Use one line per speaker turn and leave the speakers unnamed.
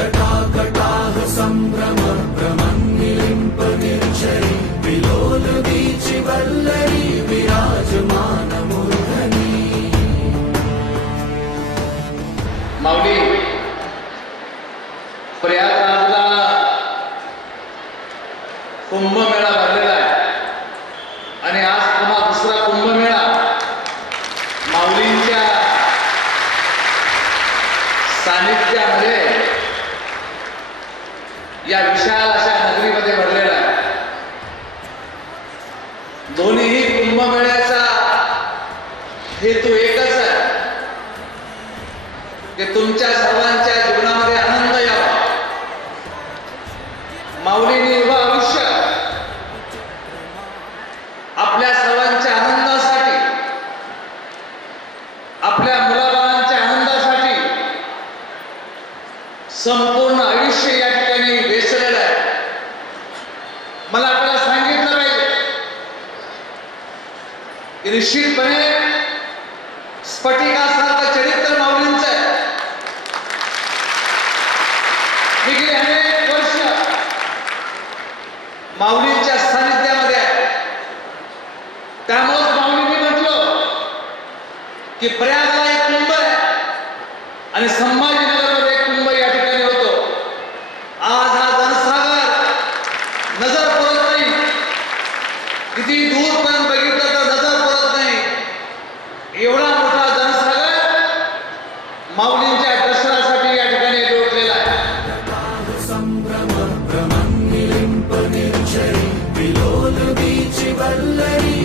जटाकटाह सम्भ्रम भ्रमन्निलिम्प निर्झरि विलोल वीचि वल्लरी विराजमान मूर्धनि
माऊली प्रयागराजला कुंभमेळा भरलेला आहे. आणि आज पुन्हा दुसरा कुंभमेळा माऊलींच्या सानिध्यामध्ये या विशाल अशा नगरीमध्ये भरलेला आहे. दोन्हीही कुंभमेळ्याचा हेतू एकच आहे. की तुमच्या सर्वांच्या जीवनामध्ये आनंद यावा. माऊलीने उभं आयुष्य आपल्या सर्वांच्या आनंदासाठी आपल्या मुलाबाळांच्या आनंदासाठी संपूर्ण आयुष्य या की निश्चितपणे स्फटिकासारखं चरित्र माऊलींचं आहे. मी गेली अनेक वर्ष माऊलींच्या सानिध्यामध्ये आहे. त्यामुळेच माऊलींनी म्हटलं की प्रयागराज
सम्भ्रम भ्रमन्निलिम्प निर्झरि विलोल वीचि वल्लरी